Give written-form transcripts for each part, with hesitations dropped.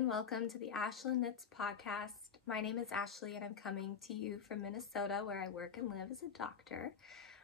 and welcome to the AshlanKnits Podcast. My name is Ashley and I'm coming to you from Minnesota where I work and live as a doctor.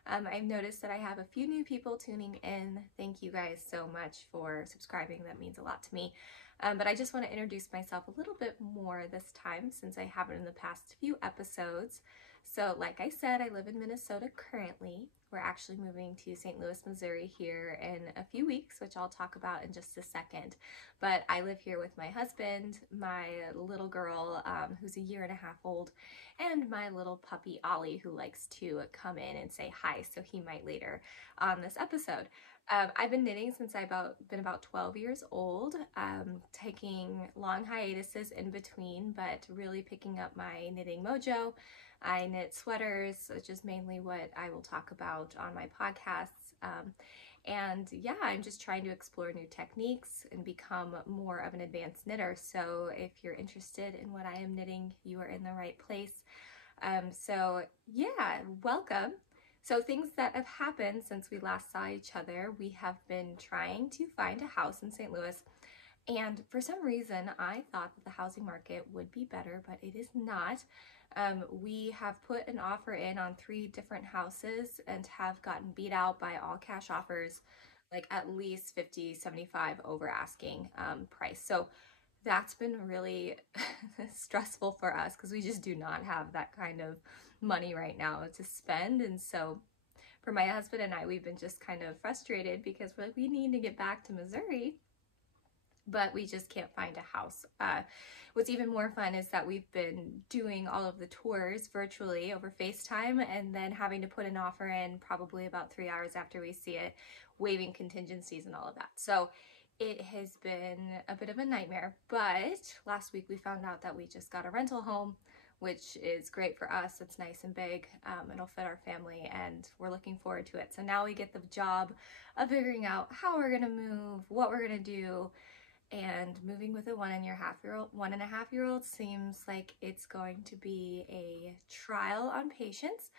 I've noticed that I have a few new people tuning in. Thank you guys so much for subscribing. That means a lot to me. But I just want to introduce myself a little bit more this time since I haven't in the past few episodes. So like I said, I live in Minnesota currently. We're actually moving to St. Louis, Missouri here in a few weeks, which I'll talk about in just a second. But I live here with my husband, my little girl, who's a year and a half old, and my little puppy, Ollie, who likes to come in and say hi, so he might later on this episode. I've been knitting since I've been about 12 years old, taking long hiatuses in between, but really picking up my knitting mojo. I knit sweaters, which is mainly what I will talk about on my podcasts. And yeah, I'm just trying to explore new techniques and become more of an advanced knitter. So if you're interested in what I am knitting, you are in the right place. So yeah, welcome. So things that have happened since we last saw each other, we have been trying to find a house in St. Louis. And for some reason, I thought that the housing market would be better, but it is not. We have put an offer in on 3 different houses and have gotten beat out by all cash offers, like at least 50, 75 over asking price. So that's been really stressful for us because we just do not have that kind of money right now to spend. And so for my husband and I, we've been just kind of frustrated because we're like, we need to get back to Missouri, but we just can't find a house. What's even more fun is that we've been doing all of the tours virtually over FaceTime and then having to put an offer in probably about 3 hours after we see it, waiving contingencies and all of that. So it has been a bit of a nightmare, but last week we found out that we just got a rental home, which is great for us. It's nice and big. It'll fit our family and we're looking forward to it. So now we get the job of figuring out how we're gonna move, what we're gonna do. And moving with a 1.5-year-old seems like it's going to be a trial on patience,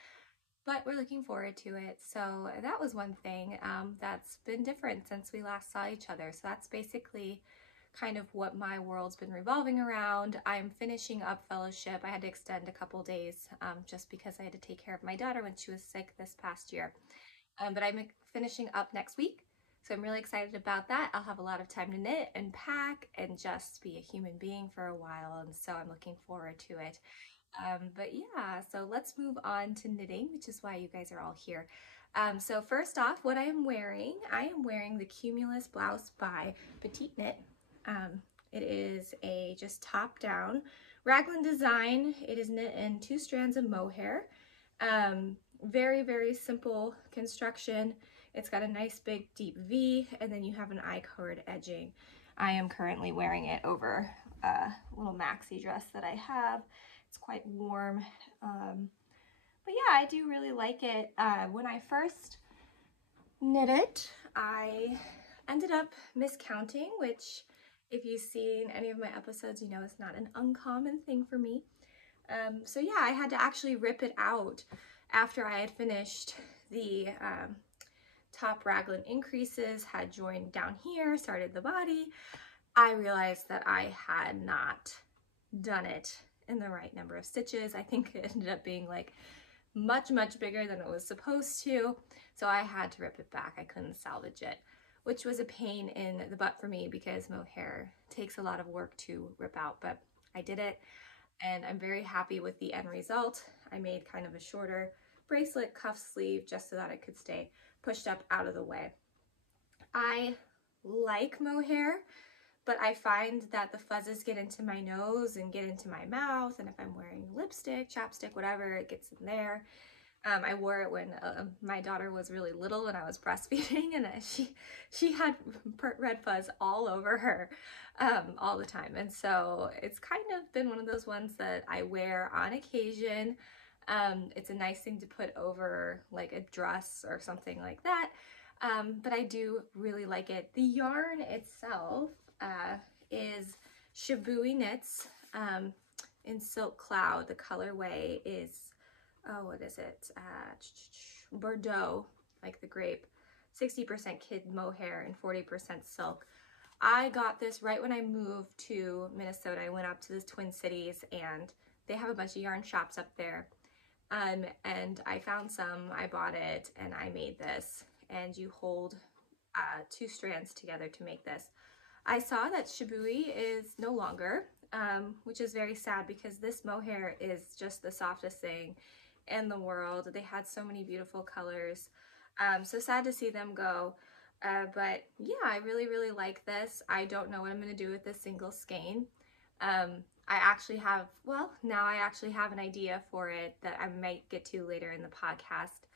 but we're looking forward to it. So that was one thing that's been different since we last saw each other. So that's basically kind of what my world's been revolving around. I'm finishing up fellowship. I had to extend a couple days just because I had to take care of my daughter when she was sick this past year. But I'm finishing up next week. So I'm really excited about that. I'll have a lot of time to knit and pack and just be a human being for a while. And so I'm looking forward to it. But yeah, so let's move on to knitting, which is why you guys are all here. So first off, what I am wearing the Cumulus blouse by Petite Knit. It is a just top down raglan design. It is knit in 2 strands of mohair. Very, very simple construction. It's got a nice big deep V, and then you have an I-cord edging. I am currently wearing it over a little maxi dress that I have. It's quite warm. But yeah, I do really like it. When I first knit it, I ended up miscounting, which if you've seen any of my episodes, you know it's not an uncommon thing for me. So yeah, I had to actually rip it out after I had finished the top raglan increases, had joined down here, started the body. I realized that I had not done it in the right number of stitches. I think it ended up being like much bigger than it was supposed to. So I had to rip it back. I couldn't salvage it, which was a pain in the butt for me because mohair takes a lot of work to rip out, but I did it and I'm very happy with the end result. I made kind of a shorter bracelet cuff sleeve just so that it could stay pushed up out of the way. I like mohair, but I find that the fuzzes get into my nose and get into my mouth, and if I'm wearing lipstick, chapstick, whatever, it gets in there. I wore it when my daughter was really little and I was breastfeeding, and she had red fuzz all over her all the time. And so it's kind of been one of those ones that I wear on occasion. It's a nice thing to put over like a dress or something like that. But I do really like it. The yarn itself is Shabooey Knits in Silk Cloud. The colorway is, what is it? Bordeaux, like the grape. 60% kid mohair and 40% silk. I got this right when I moved to Minnesota. I went up to the Twin Cities and they have a bunch of yarn shops up there. And I found some, I bought it, and I made this. And you hold 2 strands together to make this. I saw that Shibui is no longer, which is very sad because this mohair is just the softest thing in the world. They had so many beautiful colors. So sad to see them go. But yeah, I really like this. I don't know what I'm going to do with this single skein. I actually have, well, now I actually have an idea for it that I might get to later in the podcast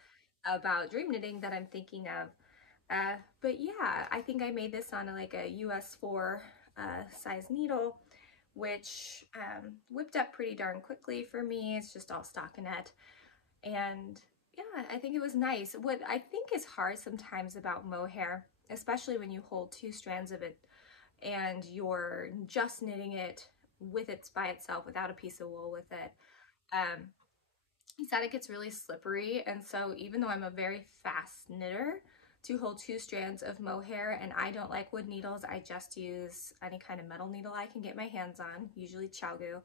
about dream knitting that I'm thinking of. But yeah, I think I made this on like a US 4 size needle, which whipped up pretty darn quickly for me. It's just all stockinette. And yeah, I think it was nice. What I think is hard sometimes about mohair, especially when you hold 2 strands of it and you're just knitting it with it by itself without a piece of wool with it, is that it gets really slippery. And so even though I'm a very fast knitter, to hold 2 strands of mohair, and I don't like wood needles, I just use any kind of metal needle I can get my hands on, usually Chalgu.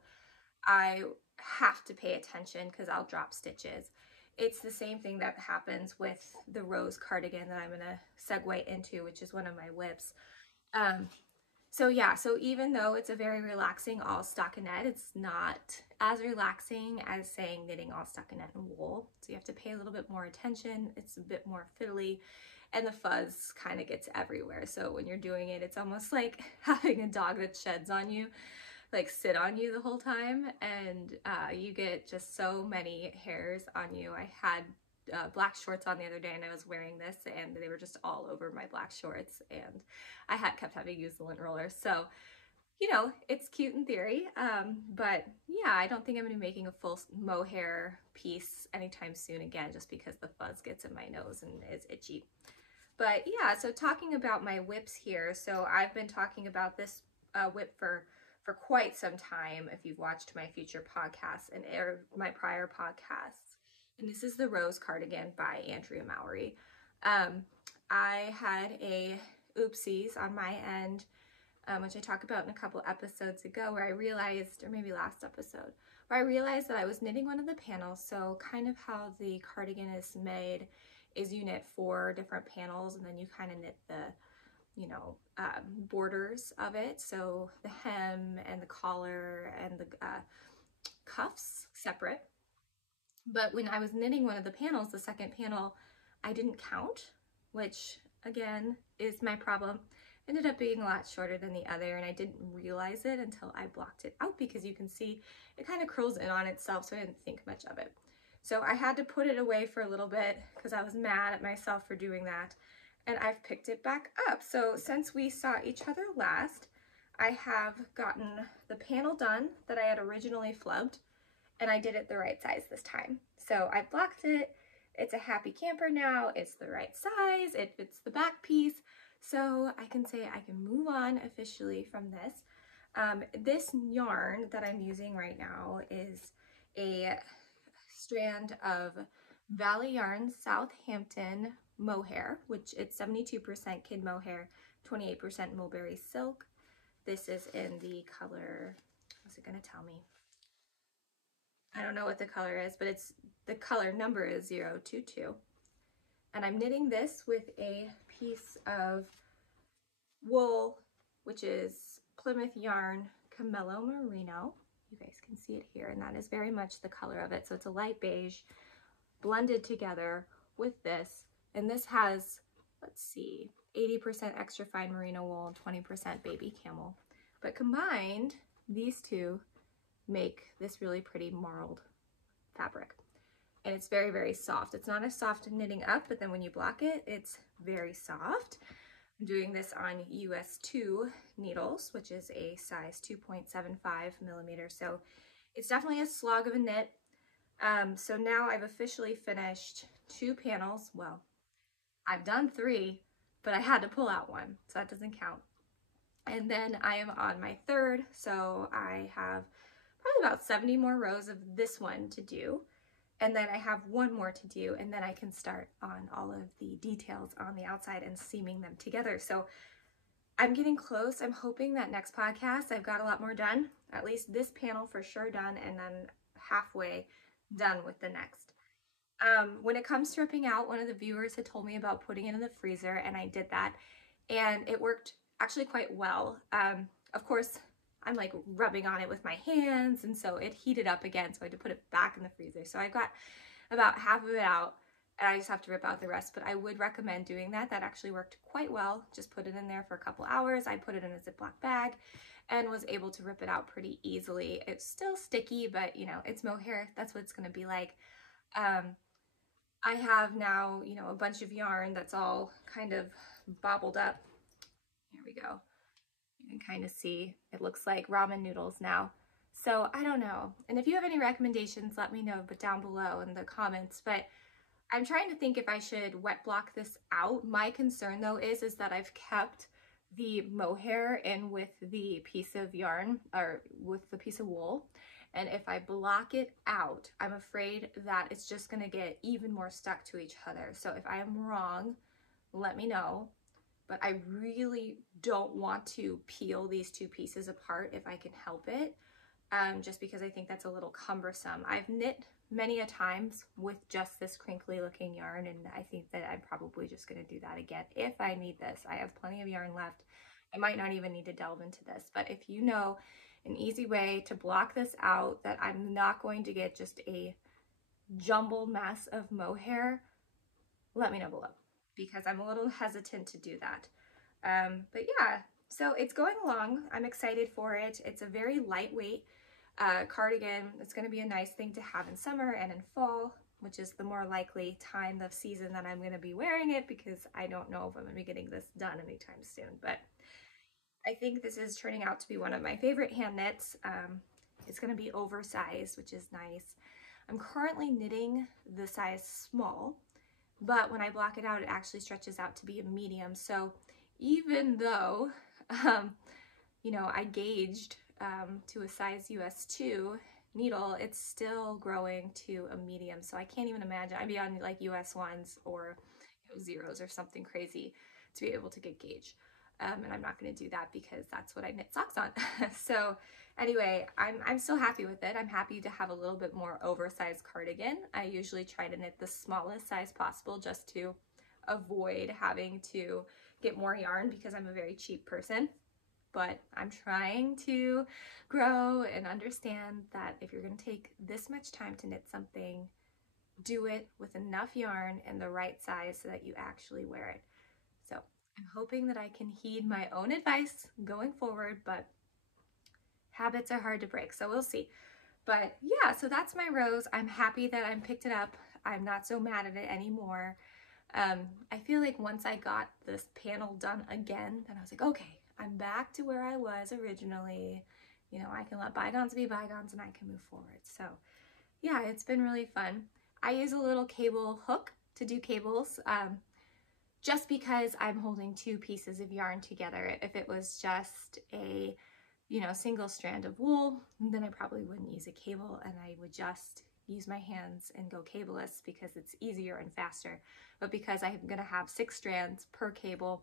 I have to pay attention because I'll drop stitches. It's the same thing that happens with the rose cardigan that I'm going to segue into, which is one of my whips. So yeah, so even though it's a very relaxing all stockinette, it's not as relaxing as saying knitting all stockinette and wool. So you have to pay a little bit more attention. It's a bit more fiddly, and the fuzz kind of gets everywhere. So when you're doing it, it's almost like having a dog that sheds on you, like sit on you the whole time, and you get just so many hairs on you. I had black shorts on the other day and I was wearing this and they were just all over my black shorts, and I kept having to use the lint roller. So, you know, it's cute in theory, but yeah, I don't think I'm going to be making a full mohair piece anytime soon again, just because the fuzz gets in my nose and is itchy. But yeah, so talking about my whips here, so I've been talking about this whip for quite some time if you've watched my future podcasts and my prior podcasts. And this is the Rose Cardigan by Andrea Mowry. I had a oopsies on my end, which I talked about in a couple episodes ago, where I realized, or maybe last episode, where I realized that I was knitting one of the panels. So kind of how the cardigan is made is you knit 4 different panels and then you kind of knit the, you know, borders of it. So the hem and the collar and the cuffs separate. But when I was knitting one of the panels, the second panel, I didn't count, which again is my problem. Ended up being a lot shorter than the other, and I didn't realize it until I blocked it out, because you can see it kind of curls in on itself, so I didn't think much of it. So I had to put it away for a little bit because I was mad at myself for doing that, and I've picked it back up. So since we saw each other last, I have gotten the panel done that I had originally flubbed, and I did it the right size this time. So I blocked it. It's a happy camper now. It's the right size. It fits the back piece. So I can say I can move on officially from this. This yarn that I'm using right now is a strand of Valley Yarn Southampton mohair, which it's 72% kid mohair, 28% mulberry silk. This is in the color, what's it gonna tell me? I don't know what the color is, but it's the color number is 022. And I'm knitting this with a piece of wool, which is Plymouth Yarn Camello Merino. You guys can see it here, and that is very much the color of it. So it's a light beige blended together with this. And this has, let's see, 80% extra fine merino wool and 20% baby camel. But combined, these two make this really pretty marled fabric. And it's very, very soft. It's not as soft knitting up, but then when you block it, it's very soft. I'm doing this on US 2 needles, which is a size 2.75 millimeters. So it's definitely a slog of a knit. So now I've officially finished 2 panels. Well, I've done 3, but I had to pull out 1, so that doesn't count. And then I am on my 3rd, so I have probably about 70 more rows of this one to do. And then I have 1 more to do, and then I can start on all of the details on the outside and seaming them together. So I'm getting close. I'm hoping that next podcast I've got a lot more done, at least this panel for sure done, and then halfway done with the next. When it comes to ripping out, one of the viewers had told me about putting it in the freezer, and I did that, and it worked actually quite well. Of course, I'm like rubbing on it with my hands, and so it heated up again, so I had to put it back in the freezer. So I got about half of it out, and I just have to rip out the rest, but I would recommend doing that. That actually worked quite well. Just put it in there for a couple hours. I put it in a Ziploc bag and was able to rip it out pretty easily. It's still sticky, but you know, it's mohair. That's what it's gonna be like. I have now, you know, a bunch of yarn that's all kind of bobbled up. Here we go. You can kind of see it looks like ramen noodles now. So I don't know. And if you have any recommendations, let me know down below in the comments. But I'm trying to think if I should wet block this out. My concern though is that I've kept the mohair in with the piece of yarn or with the piece of wool. And if I block it out, I'm afraid that it's just gonna get even more stuck to each other. So if I am wrong, let me know. But I really don't want to peel these two pieces apart if I can help it, just because I think that's a little cumbersome. I've knit many a times with just this crinkly looking yarn, and I think that I'm probably just gonna do that again if I need this. I have plenty of yarn left. I might not even need to delve into this, but if you know an easy way to block this out that I'm not going to get just a jumbled mess of mohair, let me know below, because I'm a little hesitant to do that. But yeah, so it's going along. I'm excited for it. It's a very lightweight cardigan. It's going to be a nice thing to have in summer and in fall, which is the more likely time of season that I'm going to be wearing it, because I don't know if I'm going to be getting this done anytime soon. But I think this is turning out to be one of my favorite hand knits. It's going to be oversized, which is nice. I'm currently knitting the size small, but when I block it out, it actually stretches out to be a medium. So even though, you know, I gauged to a size US 2 needle, it's still growing to a medium. So I can't even imagine. I'd be on like US 1s or zeros or something crazy to be able to get gauge. And I'm not going to do that because that's what I knit socks on. So anyway, I'm still happy with it. I'm happy to have a little bit more oversized cardigan. I usually try to knit the smallest size possible just to avoid having to get more yarn, because I'm a very cheap person. But I'm trying to grow and understand that if you're going to take this much time to knit something, do it with enough yarn and the right size so that you actually wear it. So I'm hoping that I can heed my own advice going forward, but habits are hard to break, so we'll see. But yeah, so that's my rose. I'm happy that I picked it up. I'm not so mad at it anymore. I feel like once I got this panel done again, then I was like, okay, I'm back to where I was originally. You know, I can let bygones be bygones and I can move forward. So yeah, it's been really fun. I use a little cable hook to do cables, just because I'm holding two pieces of yarn together. If it was just a, you know, single strand of wool, then I probably wouldn't use a cable and I would just use my hands and go cableless because it's easier and faster. But because I'm gonna have 6 strands per cable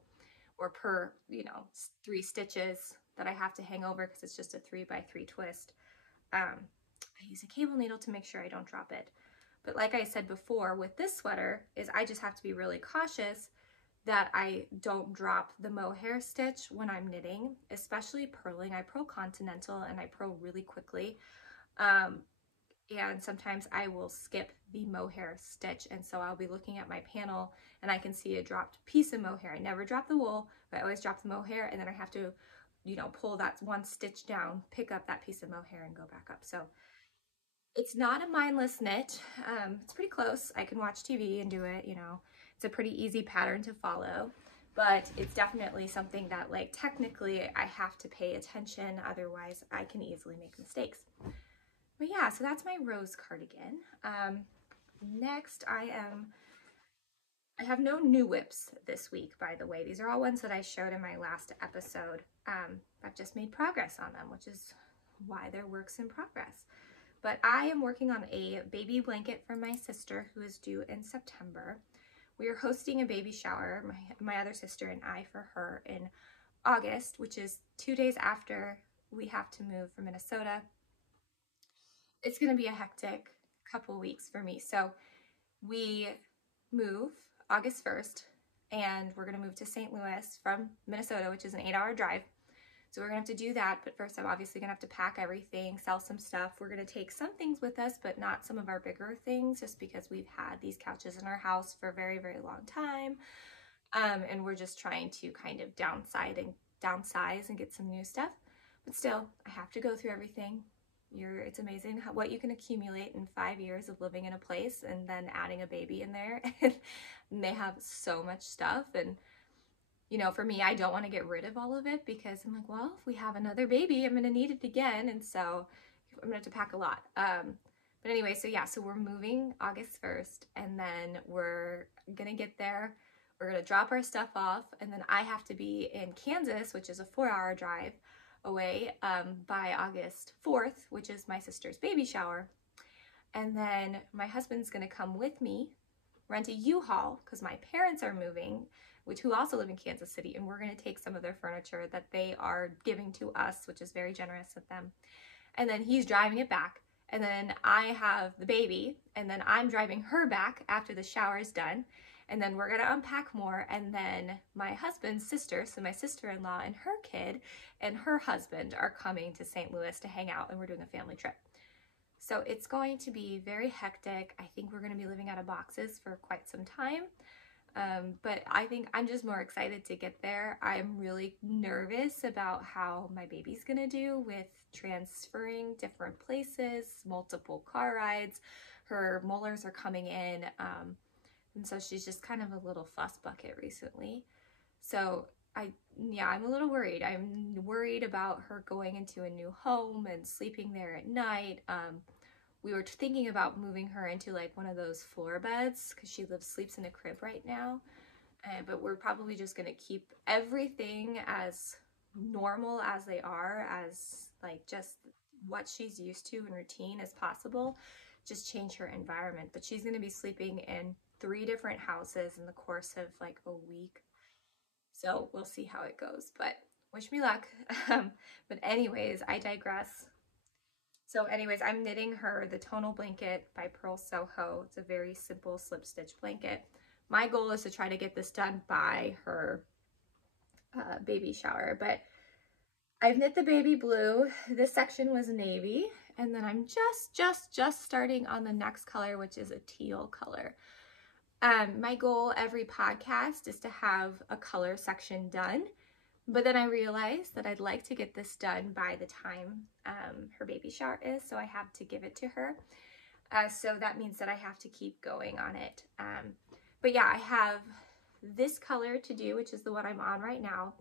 or per, you know, 3 stitches that I have to hang over because it's just a 3x3 twist, I use a cable needle to make sure I don't drop it. But like I said before, with this sweater is I just have to be really cautious that I don't drop the mohair stitch when I'm knitting, especially purling. I purl continental and I purl really quickly. And sometimes I will skip the mohair stitch, and so I'll be looking at my panel and I can see a dropped piece of mohair. I never drop the wool, but I always drop the mohair, and then I have to, you know, pull that one stitch down, pick up that piece of mohair and go back up. So it's not a mindless knit. It's pretty close. I can watch TV and do it, you know. It's a pretty easy pattern to follow, but it's definitely something that, like, technically I have to pay attention, otherwise I can easily make mistakes. But yeah, so that's my rose cardigan. Next I have no new whips this week, by the way. These are all ones that I showed in my last episode. I've just made progress on them, which is why they're works in progress. But I am working on a baby blanket for my sister who is due in September. We are hosting a baby shower, my other sister and I, for her in August, which is 2 days after we have to move from Minnesota, it's going to be a hectic couple weeks for me. So we move August 1st, and we're going to move to St. Louis from Minnesota, which is an 8-hour drive. So we're going to have to do that. But first, I'm obviously going to have to pack everything, sell some stuff. We're going to take some things with us, but not some of our bigger things, just because we've had these couches in our house for a very, very long time. And we're just trying to kind of downsize and get some new stuff. But still, I have to go through everything. It's amazing what you can accumulate in 5 years of living in a place and then adding a baby in there. And they have so much stuff. And, you know, for me, I don't want to get rid of all of it, because I'm like, well, if we have another baby, I'm going to need it again. And so I'm going to have to pack a lot. But anyway, so yeah, so we're moving August 1st, and then we're going to get there. We're going to drop our stuff off, and then I have to be in Kansas, which is a 4-hour drive away, by August 4th, which is my sister's baby shower. And then my husband's going to come with me, rent a U-Haul, because my parents are moving, who also live in Kansas City, and we're going to take some of their furniture that they are giving to us, which is very generous of them. And then he's driving it back, and then I have the baby, and then I'm driving her back after the shower is done. And then we're going to unpack more. And then my husband's sister, so my sister-in-law and her kid and her husband, are coming to St. Louis to hang out, and we're doing a family trip. So it's going to be very hectic. I think we're going to be living out of boxes for quite some time. But I think I'm just more excited to get there. I'm really nervous about how my baby's going to do with transferring different places, multiple car rides. Her molars are coming in. And so she's just kind of a little fuss bucket recently. So I'm a little worried. I'm worried about her going into a new home and sleeping there at night. We were thinking about moving her into like one of those floor beds, because she sleeps in a crib right now. But we're probably just going to keep everything as normal as they are, as like just what she's used to and routine as possible. Just change her environment. But she's going to be sleeping in 3 different houses in the course of like a week. So we'll see how it goes, but wish me luck. But anyways, I digress. So anyways, I'm knitting her the tonal blanket by Pearl Soho. It's a very simple slip stitch blanket. My goal is to try to get this done by her baby shower, but I've knit the baby blue. This section was navy, and then I'm just starting on the next color, which is a teal color. My goal every podcast is to have a color section done, but then I realized that I'd like to get this done by the time her baby shower is, so I have to give it to her. So that means that I have to keep going on it. But yeah, I have this color to do, which is the one I'm on right now,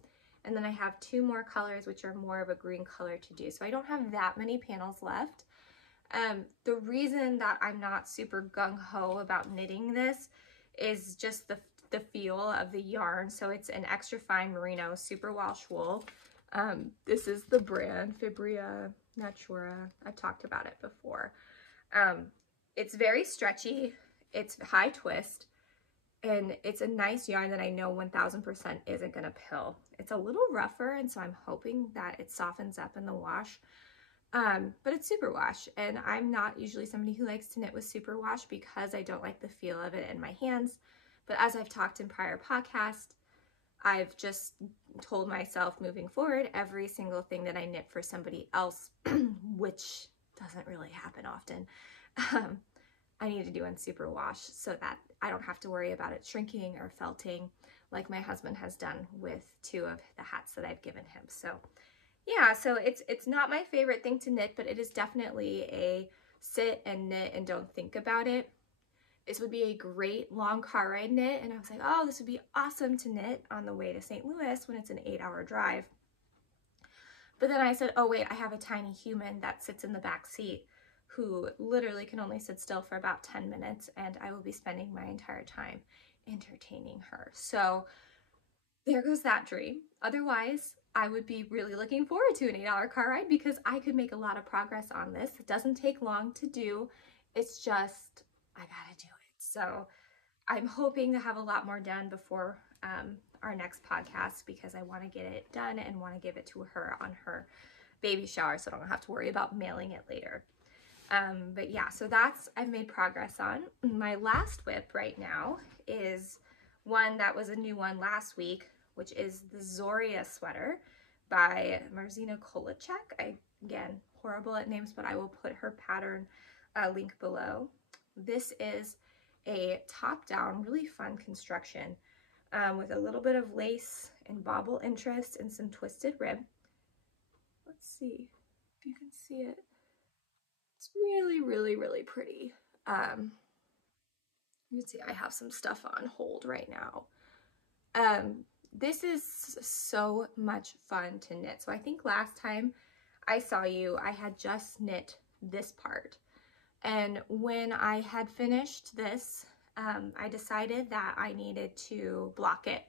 and then I have 2 more colors, which are more of a green color to do. So I don't have that many panels left. The reason that I'm not super gung-ho about knitting this is just the feel of the yarn. So it's an extra fine merino superwash wool. This is the brand Fibria Natura. I've talked about it before. It's very stretchy. It's high twist, and it's a nice yarn that I know 1000% isn't going to pill. It's a little rougher, and so I'm hoping that it softens up in the wash. But it's superwash, and I'm not usually somebody who likes to knit with superwash because I don't like the feel of it in my hands. But as I've talked in prior podcasts, I've just told myself moving forward, every single thing that I knit for somebody else, which doesn't really happen often, I need to do in superwash so that I don't have to worry about it shrinking or felting like my husband has done with 2 of the hats that I've given him. So yeah, so it's not my favorite thing to knit, but it is definitely a sit and knit and don't think about it. This would be a great long car ride knit, and I was like, oh, this would be awesome to knit on the way to St. Louis when it's an 8-hour drive. But then I said, oh wait, I have a tiny human that sits in the back seat who literally can only sit still for about 10 minutes, and I will be spending my entire time entertaining her. So there goes that dream. Otherwise, I would be really looking forward to an 8-hour car ride because I could make a lot of progress on this. It doesn't take long to do. It's just, I gotta do it. So I'm hoping to have a lot more done before our next podcast because I want to get it done and want to give it to her on her baby shower so I don't have to worry about mailing it later. But yeah, so I've made progress on. My last WIP right now is one that was a new one last week, which is the Zoria sweater by Marzina Kolacek. Again, horrible at names, but I will put her pattern link below. This is a top-down, really fun construction with a little bit of lace and bobble interest and some twisted rib. Let's see if you can see it. It's really, really, really pretty. You can see I have some stuff on hold right now. This is so much fun to knit. So I think last time I saw you, I had just knit this part. And when I had finished this, I decided that I needed to block it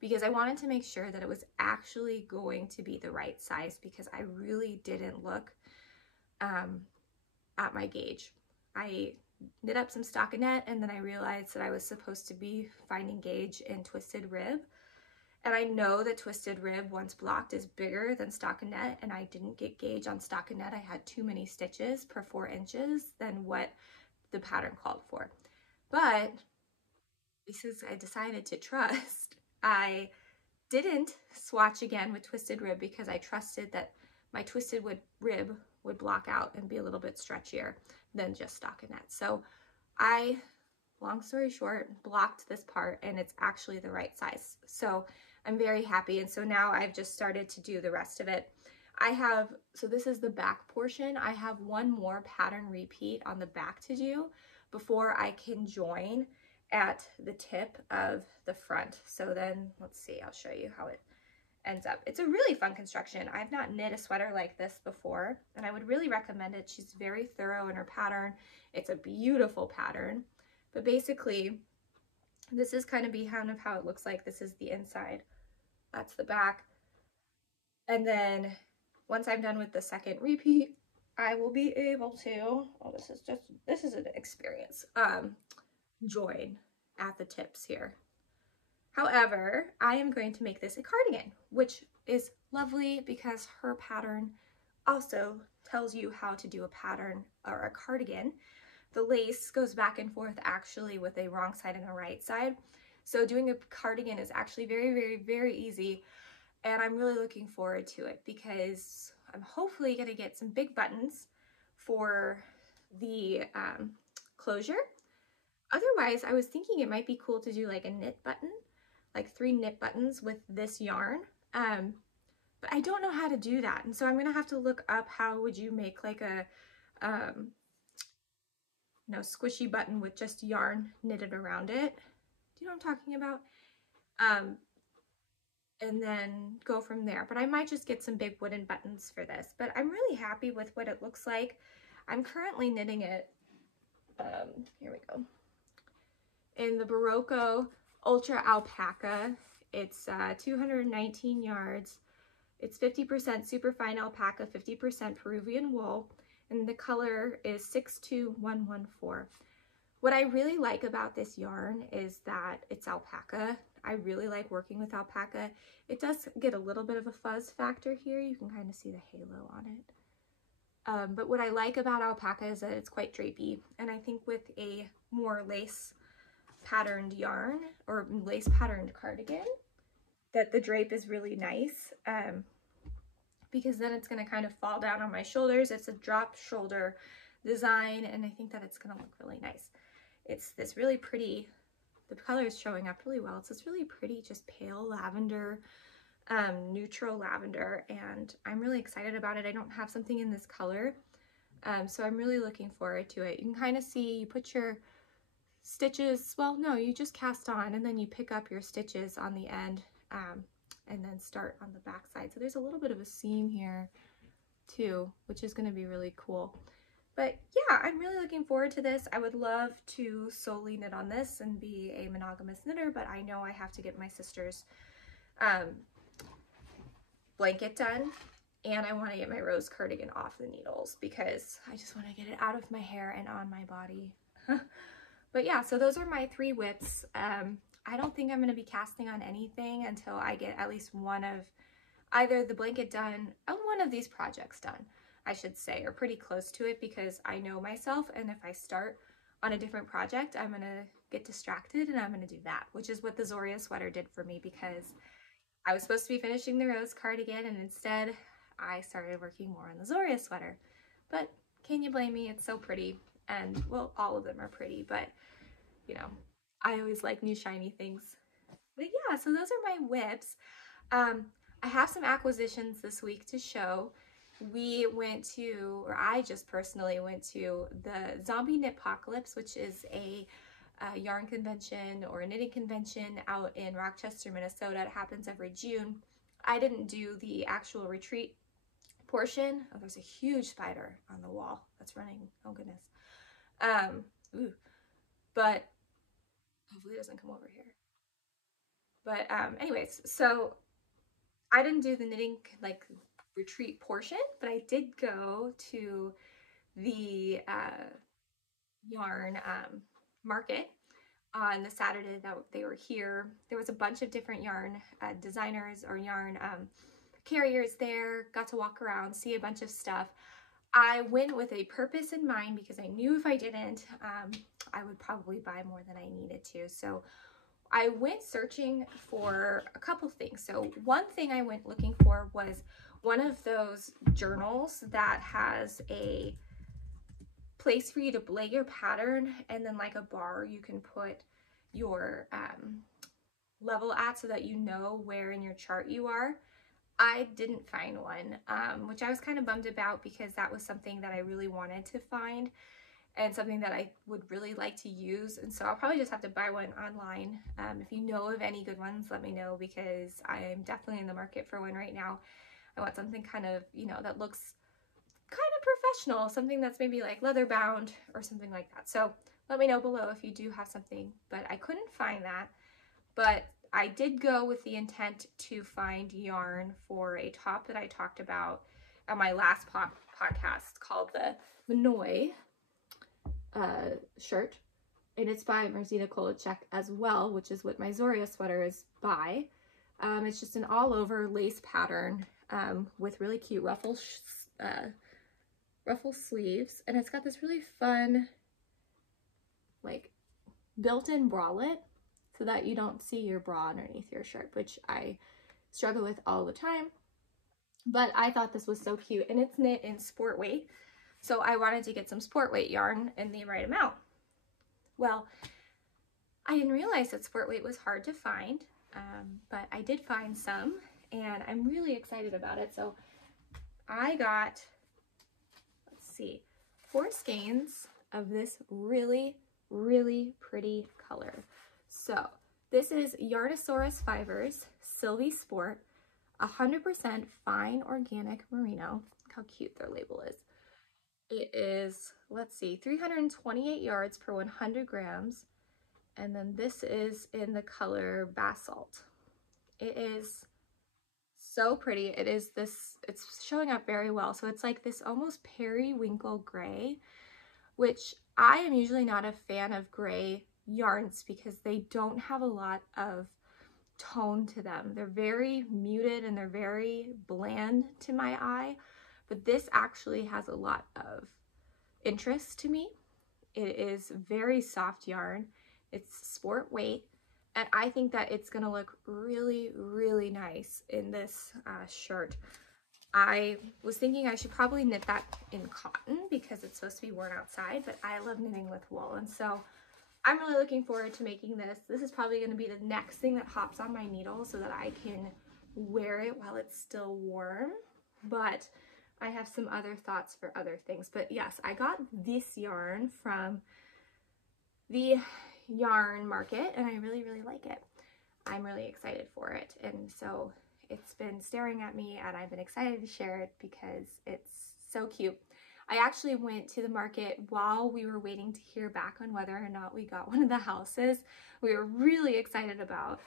because I wanted to make sure that it was actually going to be the right size, because I really didn't look at my gauge. I knit up some stockinette and then I realized that I was supposed to be finding gauge in twisted rib. And I know that twisted rib, once blocked, is bigger than stockinette, and I didn't get gauge on stockinette. I had too many stitches per 4 inches than what the pattern called for. But I decided to trust. I didn't swatch again with twisted rib because I trusted that my twisted rib would block out and be a little bit stretchier than just stockinette. So I, long story short, blocked this part and it's actually the right size. So I'm very happy. And so now I've just started to do the rest of it. So this is the back portion. I have one more pattern repeat on the back to do before I can join at the tip of the front. So then let's see, I'll show you how it ends up. It's a really fun construction. I've not knit a sweater like this before, and I would really recommend it. She's very thorough in her pattern. It's a beautiful pattern, but basically this is kind of how it looks like. This is the inside. That's the back. And then once I'm done with the second repeat, I will be able to, this is an experience, join at the tips here. However, I am going to make this a cardigan, which is lovely because her pattern also tells you how to do a pattern or a cardigan. The lace goes back and forth actually with a wrong side and a right side. So doing a cardigan is actually very, very, very easy. And I'm really looking forward to it because I'm hopefully going to get some big buttons for the closure. Otherwise, I was thinking it might be cool to do like a knit button, like 3 knit buttons with this yarn. But I don't know how to do that. And so I'm going to have to look up how would you make like a squishy button with just yarn knitted around it. Do you know what I'm talking about? And then go from there. But I might just get some big wooden buttons for this. But I'm really happy with what it looks like. I'm currently knitting it, here we go, in the Barocco Ultra Alpaca. It's 219 yards. It's 50% superfine alpaca, 50% Peruvian wool, and the color is 62114. What I really like about this yarn is that it's alpaca. I really like working with alpaca. It does get a little bit of a fuzz factor here. You can kind of see the halo on it. But what I like about alpaca is that it's quite drapey. And I think with a more lace patterned yarn or lace patterned cardigan, that the drape is really nice. Because then it's going to kind of fall down on my shoulders. It's a drop shoulder design, and I think that it's going to look really nice. It's this really pretty, the color is showing up really well. It's this really pretty, just pale lavender, neutral lavender, and I'm really excited about it. I don't have something in this color, so I'm really looking forward to it. You can kind of see, you put your stitches, well, no, you just cast on, and then you pick up your stitches on the end, and then start on the back side. So there's a little bit of a seam here too, which is going to be really cool. But yeah, I'm really looking forward to this. I would love to solely knit on this and be a monogamous knitter, but I know I have to get my sister's blanket done, and I want to get my rose cardigan off the needles because I just want to get it out of my hair and on my body. But yeah, so those are my 3 WIPs. I don't think I'm going to be casting on anything until I get at least one of either the blanket done or one of these projects done, I should say, or pretty close to it, because I know myself, and if I start on a different project, I'm going to get distracted and I'm going to do that, which is what the Zoria sweater did for me, because I was supposed to be finishing the rose cardigan and instead I started working more on the Zoria sweater. But can you blame me? It's so pretty, and well, all of them are pretty, but you know, I always like new shiny things. But yeah, so those are my whips. I have some acquisitions this week to show. We went to, or I just personally went to the Zombie Knitpocalypse, which is a yarn convention or a knitting convention out in Rochester, Minnesota. It happens every June. I didn't do the actual retreat portion. Oh, there's a huge spider on the wall that's running. Oh goodness. But hopefully it doesn't come over here. But anyways, so I didn't do the knitting like retreat portion, but I did go to the yarn market on the Saturday that they were here. There was a bunch of different yarn designers or yarn carriers there. Got to walk around, see a bunch of stuff. I went with a purpose in mind because I knew if I didn't, I would probably buy more than I needed to. So I went searching for a couple things. So one thing I went looking for was one of those journals that has a place for you to lay your pattern and then like a bar you can put your level at so that you know where in your chart you are. I didn't find one, which I was kind of bummed about because that was something that I really wanted to find and something that I would really like to use. And so I'll probably just have to buy one online. If you know of any good ones, let me know, because I am definitely in the market for one right now. I want something kind of, you know, that looks kind of professional, something that's maybe like leather bound or something like that. So let me know below if you do have something, but I couldn't find that. But I did go with the intent to find yarn for a top that I talked about on my last podcast called the Minoy shirt, and it's by Martina Kolacek as well, which is what my Zoria sweater is by. It's just an all over lace pattern with really cute ruffle sleeves, and it's got this really fun like built-in bralette so that you don't see your bra underneath your shirt, which I struggle with all the time. But I thought this was so cute, and it's knit in sport weight. So I wanted to get some sport weight yarn in the right amount. Well, I didn't realize that sport weight was hard to find, but I did find some, and I'm really excited about it. So I got, let's see, 4 skeins of this really, really pretty color. So this is Yarnosaurus Fibers Sylvie Sport, 100% fine organic merino. Look how cute their label is. It is, let's see, 328 yards per 100 grams. And then this is in the color Basalt. It is so pretty. It is this, it's showing up very well. So it's like this almost periwinkle gray, which I am usually not a fan of gray yarns because they don't have a lot of tone to them. They're very muted and they're very bland to my eye. But this actually has a lot of interest to me. It is very soft yarn. It's sport weight. And I think that it's going to look really, really nice in this shirt. I was thinking I should probably knit that in cotton because it's supposed to be worn outside, but I love knitting with wool. And so I'm really looking forward to making this. This is probably going to be the next thing that hops on my needle so that I can wear it while it's still warm. But I have some other thoughts for other things. But yes, I got this yarn from the yarn market and I really, really like it. I'm really excited for it. And so it's been staring at me and I've been excited to share it because it's so cute. I actually went to the market while we were waiting to hear back on whether or not we got one of the houses we were really excited about.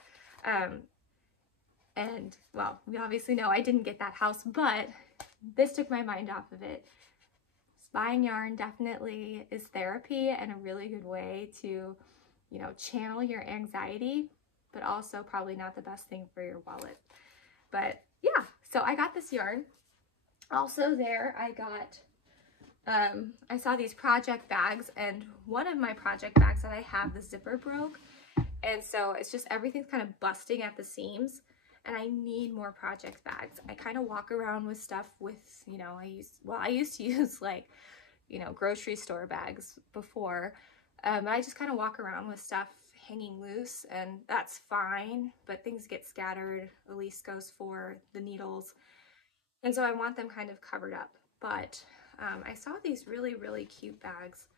And well, we obviously know I didn't get that house, but this took my mind off of it. Buying yarn definitely is therapy and a really good way to, you know, channel your anxiety. but also probably not the best thing for your wallet. But yeah, so I got this yarn. Also there I got, I saw these project bags, and one of my project bags that I have, the zipper broke. And so it's just, everything's kind of busting at the seams, and I need more project bags. I kind of walk around with stuff with, you know, I used to use like, you know, grocery store bags before. I just kind of walk around with stuff hanging loose, and that's fine, but things get scattered. Elise goes for the needles, and so I want them kind of covered up. But I saw these really, really cute bags.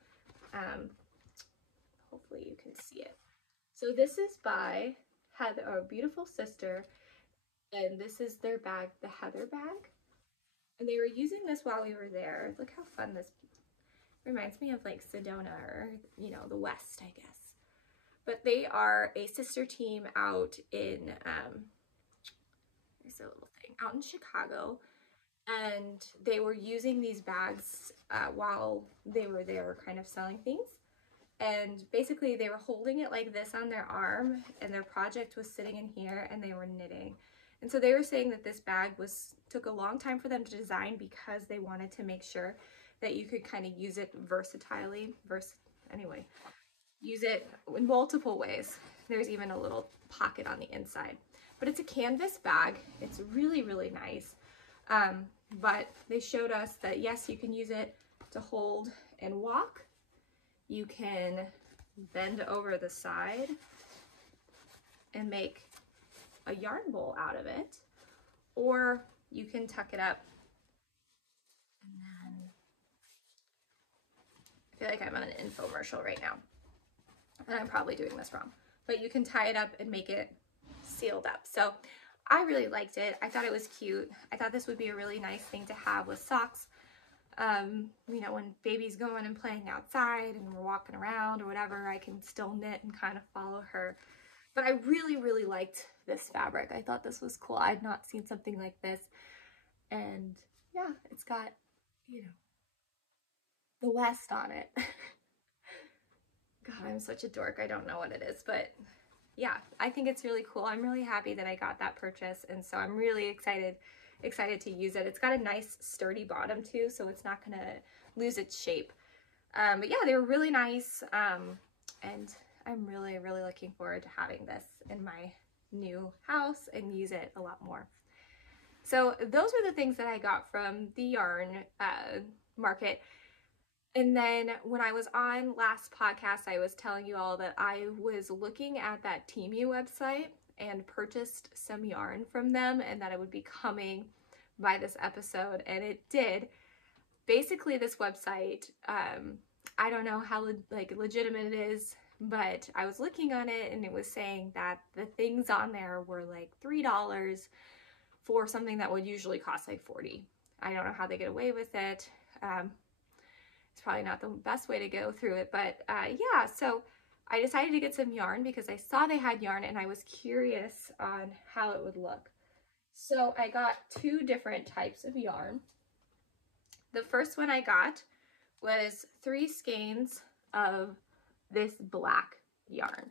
Hopefully you can see it. So this is by Heather, our beautiful sister, and this is their bag, the Heather bag. And they were using this while we were there. Look how fun this reminds me of, like Sedona, or, you know, the West, I guess. But they are a sister team out in, there's a little thing, out in Chicago. And they were using these bags while they were there kind of selling things. And basically they were holding it like this on their arm, and their project was sitting in here, and they were knitting. And so they were saying that this bag took a long time for them to design, because they wanted to make sure that you could kind of use it versatilely, use it in multiple ways. There's even a little pocket on the inside. But it's a canvas bag. It's really, really nice. But they showed us that yes, you can use it to hold and walk. You can bend over the side and make a yarn bowl out of it, or you can tuck it up. And then I feel like I'm on an infomercial right now, and I'm probably doing this wrong, but you can tie it up and make it sealed up. So I really liked it. I thought it was cute. I thought this would be a really nice thing to have with socks. You know, when baby's going and playing outside and we're walking around or whatever, I can still knit and kind of follow her. But I really, really liked this fabric. I thought this was cool. I had not seen something like this. And yeah, it's got, you know, the West on it. God, I'm such a dork. I don't know what it is, but yeah, I think it's really cool. I'm really happy that I got that purchase, and so I'm really excited to use it. It's got a nice sturdy bottom too, so it's not gonna lose its shape. But yeah, they were really nice, and I'm really, really looking forward to having this in my new house and use it a lot more. So those were the things that I got from the yarn market. And then when I was on last podcast, I was telling you all that I was looking at that Temu website and purchased some yarn from them, and that it would be coming by this episode, and it did. Basically, this website, I don't know how legitimate it is, but I was looking on it, and it was saying that the things on there were like $3 for something that would usually cost like $40. I don't know how they get away with it. It's probably not the best way to go through it, but yeah, so I decided to get some yarn because I saw they had yarn and I was curious on how it would look. So I got two different types of yarn. The first one I got was 3 skeins of this black yarn.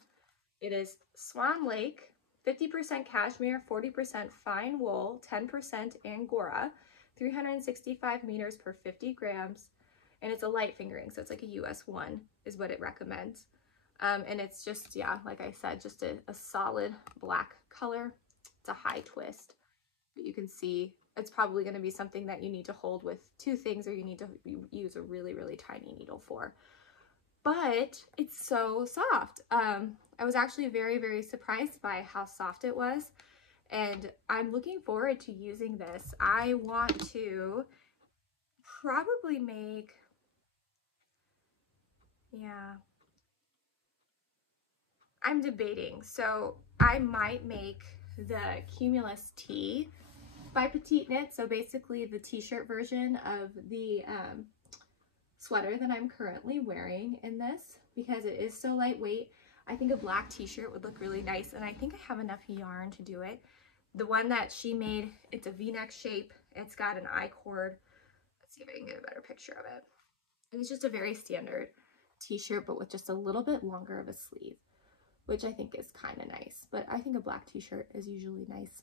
It is Swan Lake, 50% cashmere, 40% fine wool, 10% Angora, 365 meters per 50 grams. And it's a light fingering, so it's like a US 1 is what it recommends. And it's just, yeah, like I said, just a solid black color. It's a high twist. But you can see it's probably going to be something that you need to hold with 2 things, or you need to use a really, really tiny needle for. But it's so soft. I was actually very, very surprised by how soft it was. And I'm looking forward to using this. I want to probably make, yeah, I'm debating. So I might make the Cumulus tee by Petite Knit. So basically the t-shirt version of the sweater that I'm currently wearing in this, because it is so lightweight. I think a black t-shirt would look really nice, and I think I have enough yarn to do it. The one that she made, it's a v-neck shape. It's got an I-cord. Let's see if I can get a better picture of it. And it's just a very standard t-shirt, but with just a little bit longer of a sleeve. which I think is kind of nice, but I think a black t-shirt is usually nice.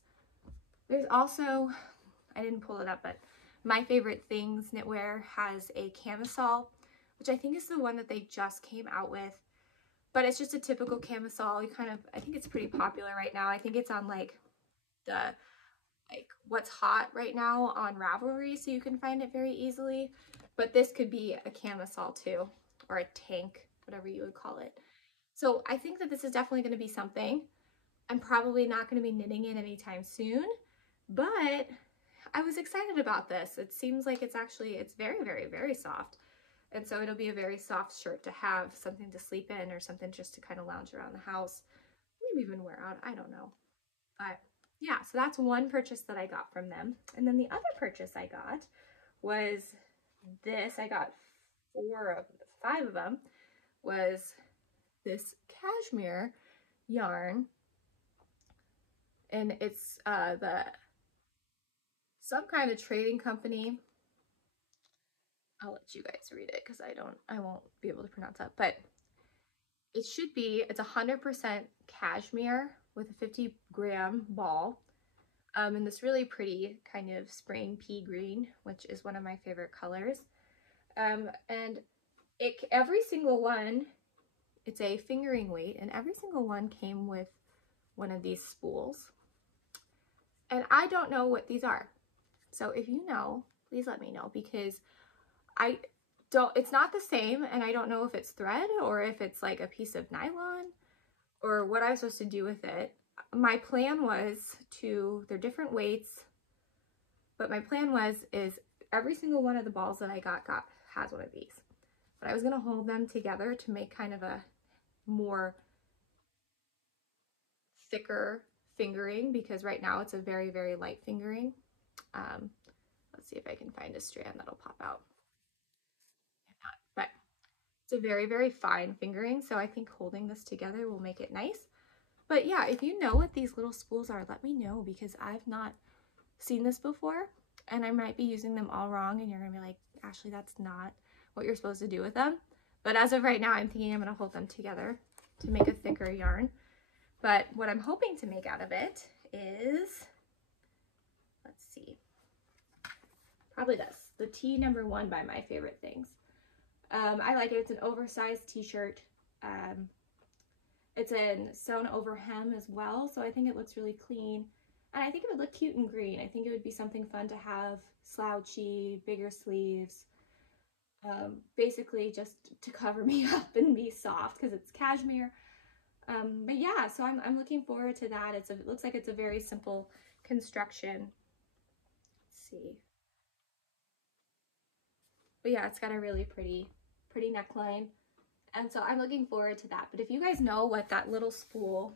There's also, I didn't pull it up, but My Favorite Things Knitwear has a camisole, which I think is the one that they just came out with, but it's just a typical camisole. I think it's pretty popular right now. I think it's on like what's hot right now on Ravelry, so you can find it very easily. But this could be a camisole too, or a tank, whatever you would call it. So I think that this is definitely going to be something. I'm probably not going to be knitting it anytime soon, but I was excited about this. It seems like it's very, very, very soft. And so it'll be a very soft shirt to have, something to sleep in or something just to kind of lounge around the house. Maybe even wear out, I don't know. But yeah, so that's one purchase that I got from them. And then the other purchase I got was this. I got 5 of them, was this cashmere yarn. And it's some kind of trading company. I'll let you guys read it because I won't be able to pronounce that, but it's 100% cashmere with a 50-gram ball, and this really pretty kind of spring pea green, which is one of my favorite colors. And every single one, it's a fingering weight, and every single one came with one of these spools. And I don't know what these are. So if you know, please let me know, because it's not the same, and I don't know if it's thread or if it's like a piece of nylon or what I'm supposed to do with it. My plan was they're different weights, but my plan is every single one of the balls that I got has one of these. But I was gonna hold them together to make kind of a more thicker fingering, because right now it's a very, very light fingering. Let's see if I can find a strand that'll pop out. But it's a very, very fine fingering, so I think holding this together will make it nice. But yeah, if you know what these little spools are, let me know, because I've not seen this before, and I might be using them all wrong, and you're gonna be like, Ashley, that's not what you're supposed to do with them. But as of right now, I'm thinking I'm gonna hold them together to make a thicker yarn. But what I'm hoping to make out of it is, let's see, probably this, the T #1 by My Favorite Things. I like it. It's an oversized t-shirt. It's in sewn over hem as well, so I think it looks really clean. And I think it would look cute in green. I think it would be something fun to have, slouchy, bigger sleeves. Basically just to cover me up and be soft because it's cashmere. But yeah, so I'm looking forward to that. It looks like it's a very simple construction. Let's see. But yeah, it's got a really pretty neckline. And so I'm looking forward to that. But if you guys know what that little spool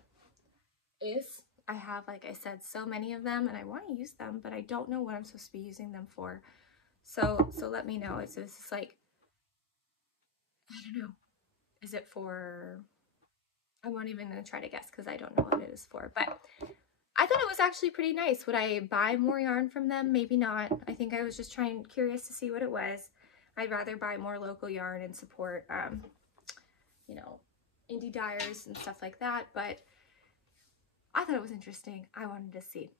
is, I have, like I said, so many of them and I want to use them, but I don't know what I'm supposed to be using them for. So let me know. Is this like, I don't know. Is it for, I won't even gonna try to guess because I don't know what it is for, but I thought it was actually pretty nice. Would I buy more yarn from them? Maybe not. I think I was just curious to see what it was. I'd rather buy more local yarn and support, you know, indie dyers and stuff like that, but I thought it was interesting. I wanted to see.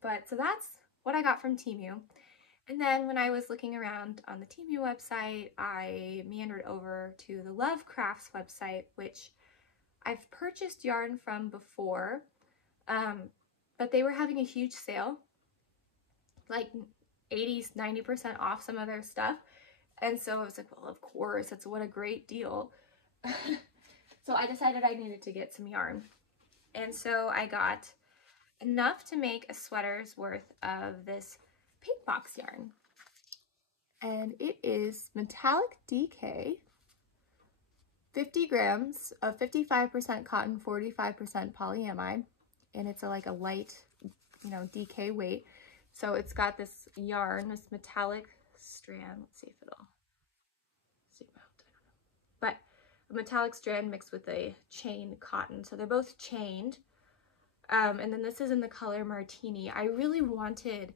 But so that's what I got from Temu. And then when I was looking around on the Temu website, I meandered over to the Love Crafts website, which I've purchased yarn from before, but they were having a huge sale, like 80s, 90% off some of their stuff. And so I was like, well, of course, what a great deal. So I decided I needed to get some yarn. And so I got enough to make a sweater's worth of this Paintbox yarn. And it is metallic DK, 50 grams of 55% cotton, 45% polyamide. And it's like a light, you know, DK weight. So it's got this yarn, this metallic strand. Let's see if it'll zoom out. I don't know. But a metallic strand mixed with a chain cotton. So they're both chained. And then this is in the color Martini. I really wanted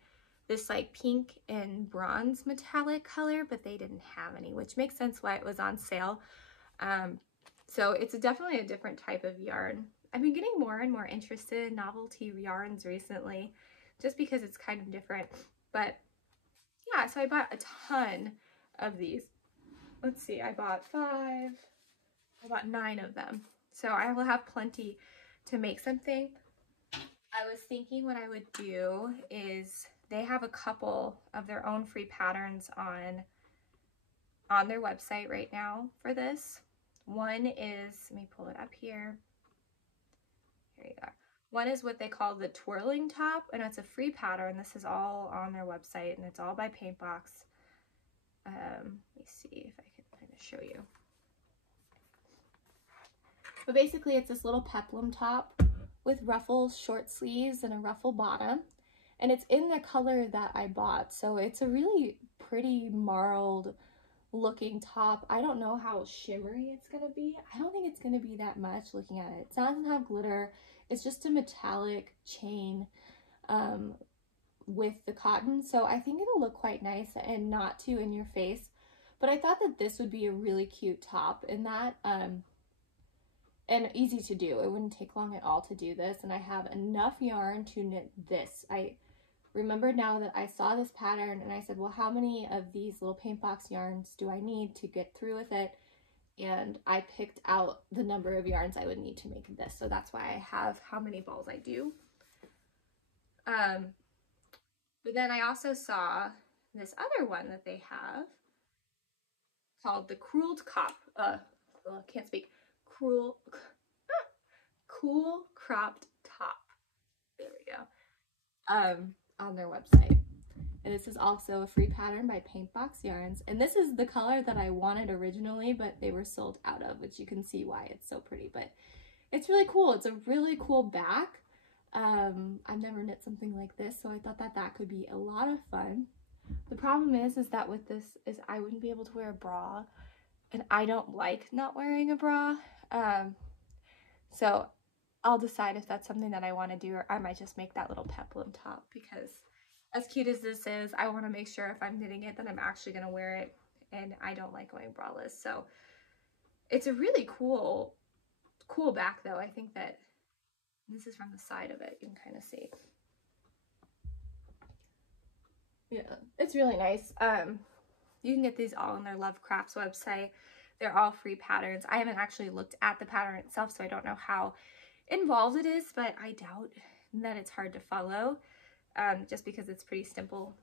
this like pink and bronze metallic color, but they didn't have any, which makes sense why it was on sale. So it's definitely a different type of yarn. I've been getting more and more interested in novelty yarns recently, just because it's kind of different. But yeah, so I bought a ton of these. Let's see, I bought 9 of them. So I will have plenty to make something. I was thinking what I would do is they have a couple of their own free patterns on their website right now for this. One is, let me pull it up here. Here you go. One is what they call the Twirling top, and it's a free pattern. This is all on their website, and it's all by Paintbox. Let me see if I can kind of show you. But basically, it's this little peplum top with ruffles, short sleeves, and a ruffle bottom. And it's in the color that I bought, so it's a really pretty marled looking top. I don't know how shimmery it's gonna be. I don't think it's gonna be that much looking at it. It doesn't have glitter. It's just a metallic chain with the cotton, so I think it'll look quite nice and not too in your face. But I thought that this would be a really cute top in that, and easy to do. It wouldn't take long at all to do this, and I have enough yarn to knit this. I remember now that I saw this pattern and I said, well, how many of these little Paintbox yarns do I need to get through with it? And I picked out the number of yarns I would need to make this. So that's why I have how many balls I do. But then I also saw this other one that they have called the Cool Cropped Top. There we go. On their website. And this is also a free pattern by Paintbox Yarns. And this is the color that I wanted originally, but they were sold out of, which you can see why it's so pretty. But it's really cool. It's a really cool back. I've never knit something like this, so I thought that that could be a lot of fun. The problem is that with this is I wouldn't be able to wear a bra, and I don't like not wearing a bra. So I'll decide if that's something that I want to do, or I might just make that little peplum top, because as cute as this is, I want to make sure if I'm knitting it that I'm actually going to wear it, and I don't like going braless. So it's a really cool back though. I think that this is from the side of it, you can kind of see. Yeah, it's really nice. You can get these all on their Love Crafts website. They're all free patterns. I haven't actually looked at the pattern itself, so I don't know how involved it is, but I doubt that it's hard to follow, just because it's pretty simple,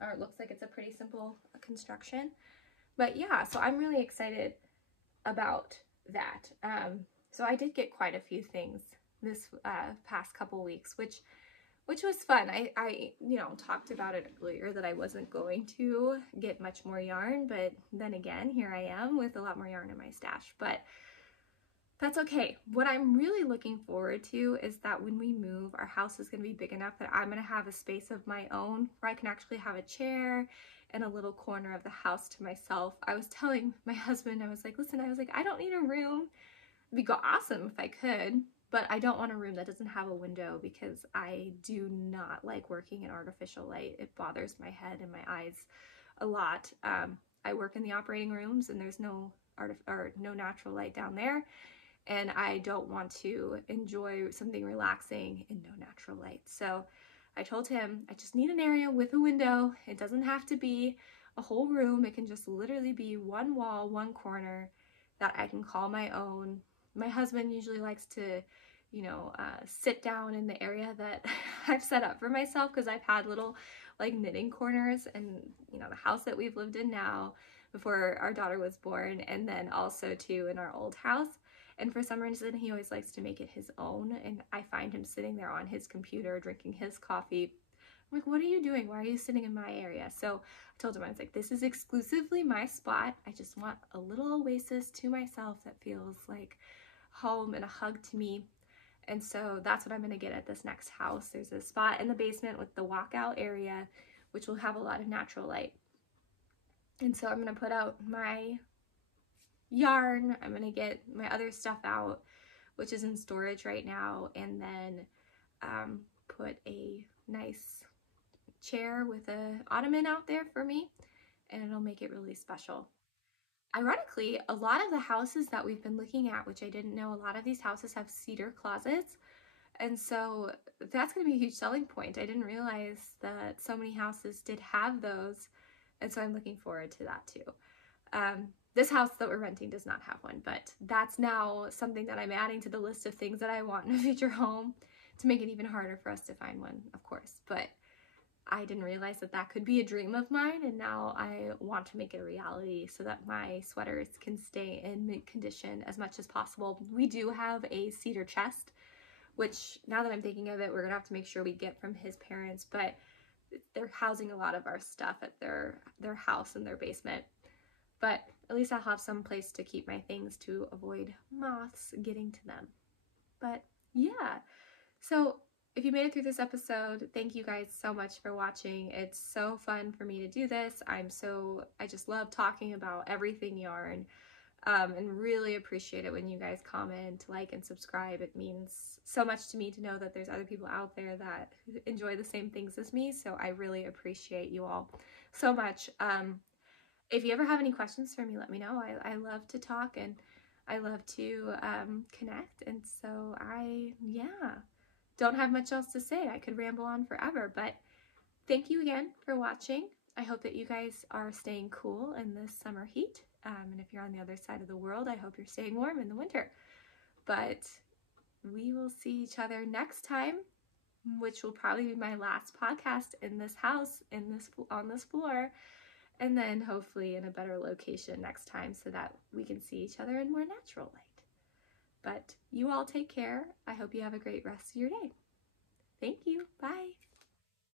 or it looks like it's a pretty simple construction. But yeah, so I'm really excited about that. So I did get quite a few things this past couple weeks, which was fun. I talked about it earlier that I wasn't going to get much more yarn, but then again, here I am with a lot more yarn in my stash. But that's okay. What I'm really looking forward to is that when we move, our house is going to be big enough that I'm going to have a space of my own where I can actually have a chair and a little corner of the house to myself. I was telling my husband, I was like, listen, I don't need a room. It'd be awesome if I could, but I don't want a room that doesn't have a window, because I do not like working in artificial light. It bothers my head and my eyes a lot. I work in the operating rooms, and there's no natural light down there. And I don't want to enjoy something relaxing in no natural light. So I told him I just need an area with a window. It doesn't have to be a whole room. It can just literally be one wall, one corner that I can call my own. My husband usually likes to, sit down in the area that I've set up for myself, because I've had little like knitting corners in, the house that we've lived in now before our daughter was born, and then also too in our old house. And for some reason, he always likes to make it his own. And I find him sitting there on his computer, drinking his coffee. I'm like, what are you doing? Why are you sitting in my area? So I told him, I was like, this is exclusively my spot. I just want a little oasis to myself that feels like home and a hug to me. And so that's what I'm going to get at this next house. There's a spot in the basement with the walkout area, which will have a lot of natural light. And so I'm going to put out my yarn. I'm going to get my other stuff out, which is in storage right now, and then put a nice chair with a ottoman out there for me, and it'll make it really special. ironically, a lot of the houses that we've been looking at, which I didn't know, a lot of these houses have cedar closets. And so that's going to be a huge selling point. I didn't realize that so many houses did have those. And so I'm looking forward to that too. This house that we're renting does not have one, but that's now something that I'm adding to the list of things that I want in a future home to make it even harder for us to find one, of course. But I didn't realize that that could be a dream of mine, and now I want to make it a reality so that my sweaters can stay in mint condition as much as possible. We do have a cedar chest, which now that I'm thinking of it, we're gonna have to make sure we get from his parents, but they're housing a lot of our stuff at their house in their basement. But at least I'll have some place to keep my things to avoid moths getting to them. But yeah, so if you made it through this episode, thank you guys so much for watching. It's so fun for me to do this. I just love talking about everything yarn, and really appreciate it when you guys comment, like, and subscribe. It means so much to me to know that there's other people out there that enjoy the same things as me, so I really appreciate you all so much. If you ever have any questions for me, let me know. I love to talk, and I love to connect, and so don't have much else to say. I could ramble on forever, but thank you again for watching. I hope that you guys are staying cool in this summer heat, and if you're on the other side of the world, I hope you're staying warm in the winter. But we will see each other next time, which will probably be my last podcast in this house, on this floor. And then hopefully in a better location next time so that we can see each other in more natural light. But you all take care. I hope you have a great rest of your day. Thank you. Bye.